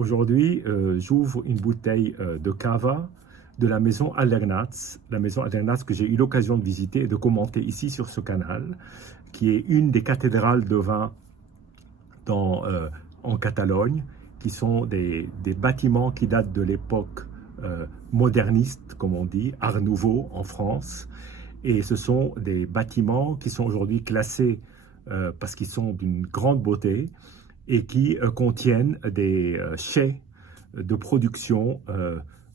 Aujourd'hui, j'ouvre une bouteille de cava de la maison Aldernatz, la maison Aldernatz que j'ai eu l'occasion de visiter et de commenter ici sur ce canal, qui est une des cathédrales de vin dans, en Catalogne, qui sont des bâtiments qui datent de l'époque moderniste, comme on dit, Art Nouveau en France. Et ce sont des bâtiments qui sont aujourd'hui classés parce qu'ils sont d'une grande beauté et qui contiennent des chais de production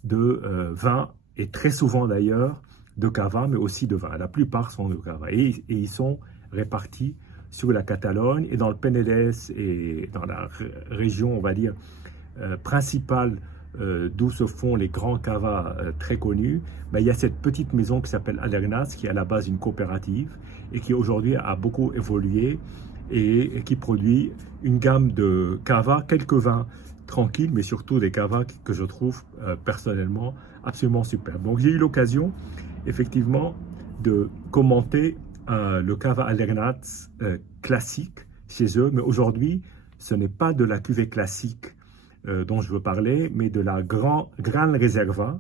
de vin et très souvent d'ailleurs de cava, mais aussi de vin. La plupart sont de cava et ils sont répartis sur la Catalogne et dans le Penedès et dans la région, on va dire, principale d'où se font les grands cavas très connus, ben, il y a cette petite maison qui s'appelle Aldernatz, qui est à la base une coopérative et qui aujourd'hui a beaucoup évolué et qui produit une gamme de cavas, quelques vins tranquilles, mais surtout des cavas que je trouve personnellement absolument superbes. Donc j'ai eu l'occasion effectivement de commenter le cava Aldernatz classique chez eux, mais aujourd'hui ce n'est pas de la cuvée classique dont je veux parler, mais de la Gran Reserva,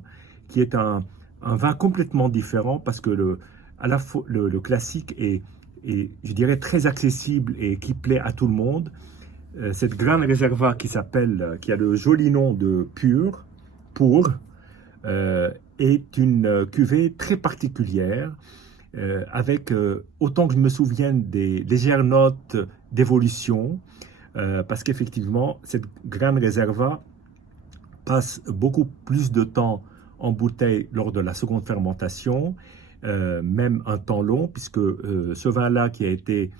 qui est un vin complètement différent parce que à la fois, le classique est, je dirais, très accessible et qui plaît à tout le monde. Cette Gran Reserva qui a le joli nom de pour, est une cuvée très particulière, avec, autant que je me souvienne, des légères notes d'évolution, parce qu'effectivement, cette Gran Reserva passe beaucoup plus de temps en bouteille lors de la seconde fermentation, même un temps long, puisque ce vin-là qui a été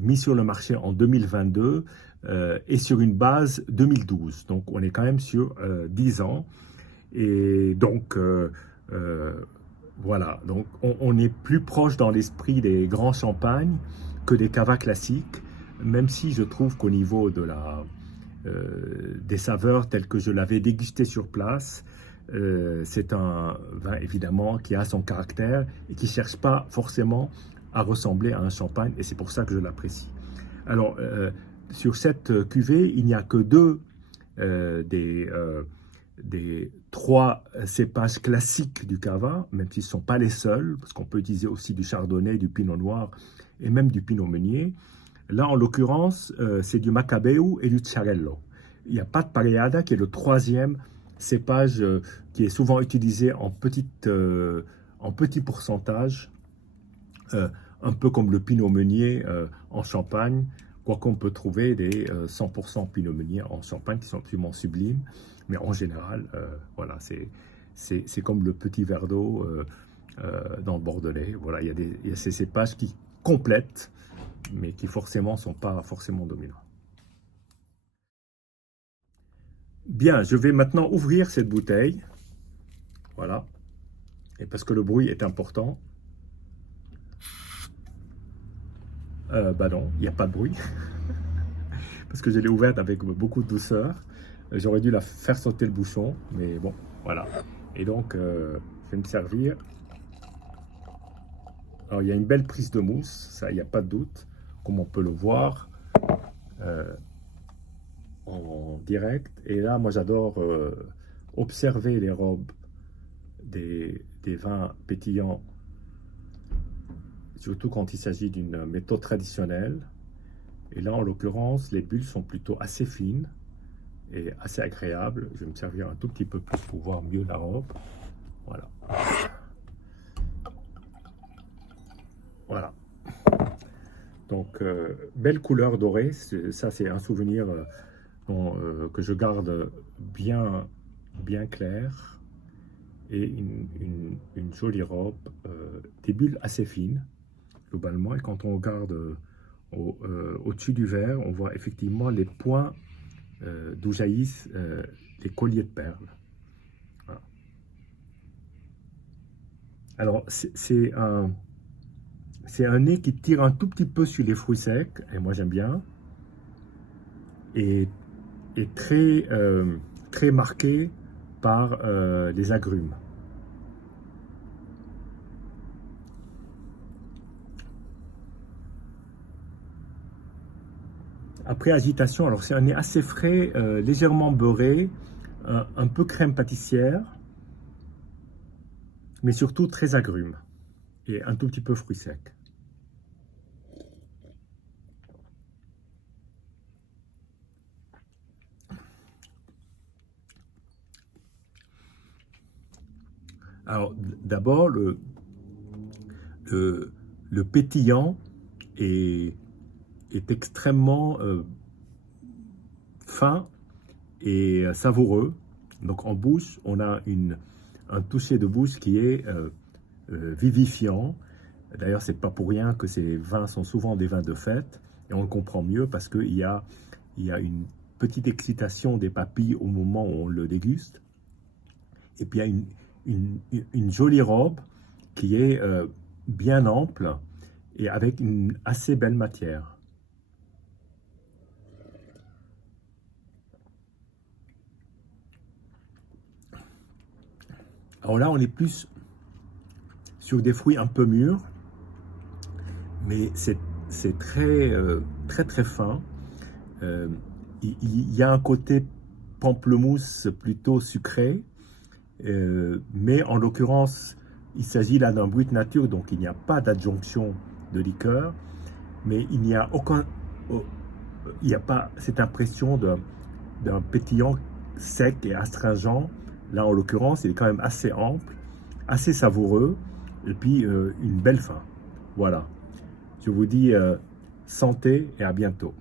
mis sur le marché en 2022 est sur une base 2012. Donc on est quand même sur 10 ans. Et donc voilà, donc on est plus proche dans l'esprit des grands champagnes que des cavas classiques, même si je trouve qu'au niveau de des saveurs telles que je l'avais dégusté sur place, c'est un vin évidemment qui a son caractère et qui ne cherche pas forcément à ressembler à un champagne, et c'est pour ça que je l'apprécie. Alors, sur cette cuvée, il n'y a que deux des trois cépages classiques du cava, même s'ils ne sont pas les seuls, parce qu'on peut utiliser aussi du chardonnay, du pinot noir et même du pinot meunier. Là, en l'occurrence, c'est du Macabeu et du Xarel·lo. Il n'y a pas de Parellada, qui est le troisième cépage qui est souvent utilisé en petit pourcentage, un peu comme le Pinot Meunier en Champagne, quoiqu'on peut trouver des 100% Pinot Meunier en Champagne qui sont absolument sublimes. Mais en général, voilà, c'est comme le petit verre d'eau dans le Bordelais. Voilà, il y a ces cépages qui complètent, mais qui forcément ne sont pas forcément dominants. Bien, je vais maintenant ouvrir cette bouteille. Voilà. Et parce que le bruit est important. Bah non, il n'y a pas de bruit. Parce que je l'ai ouverte avec beaucoup de douceur. J'aurais dû la faire sauter le bouchon, mais bon, voilà. Et donc, je vais me servir. Alors, il y a une belle prise de mousse, ça, il n'y a pas de doute, comme on peut le voir en direct. Et là, moi, j'adore observer les robes des vins pétillants, surtout quand il s'agit d'une méthode traditionnelle. Et là, en l'occurrence, les bulles sont plutôt assez fines et assez agréables. Je vais me servir un tout petit peu plus pour voir mieux la robe. Voilà. Voilà. Donc, belle couleur dorée. Ça, c'est un souvenir que je garde bien clair. Et une jolie robe, des bulles assez fines, globalement. Et quand on regarde au-dessus du verre, on voit effectivement les points d'où jaillissent les colliers de perles. Voilà. Alors, c'est un nez qui tire un tout petit peu sur les fruits secs, et moi j'aime bien, et très marqué par les agrumes. Après agitation, alors c'est un nez assez frais, légèrement beurré, un peu crème pâtissière, mais surtout très agrumes et un tout petit peu fruits secs. Alors d'abord, le pétillant est extrêmement fin et savoureux. Donc en bouche, on a un toucher de bouche qui est vivifiant. D'ailleurs, c'est pas pour rien que ces vins sont souvent des vins de fête, et on le comprend mieux parce qu'il y a une petite excitation des papilles au moment où on le déguste. Et puis il y a une jolie robe qui est bien ample et avec une assez belle matière. Alors là, on est plus sur des fruits un peu mûrs, mais c'est très, très fin. Il y a un côté pamplemousse plutôt sucré, mais en l'occurrence, il s'agit là d'un brut nature, donc il n'y a pas d'adjonction de liqueur, mais il n'y a pas cette impression d'un pétillant sec et astringent. Là, en l'occurrence, il est quand même assez ample, assez savoureux, et puis une belle fin. Voilà. Je vous dis santé et à bientôt.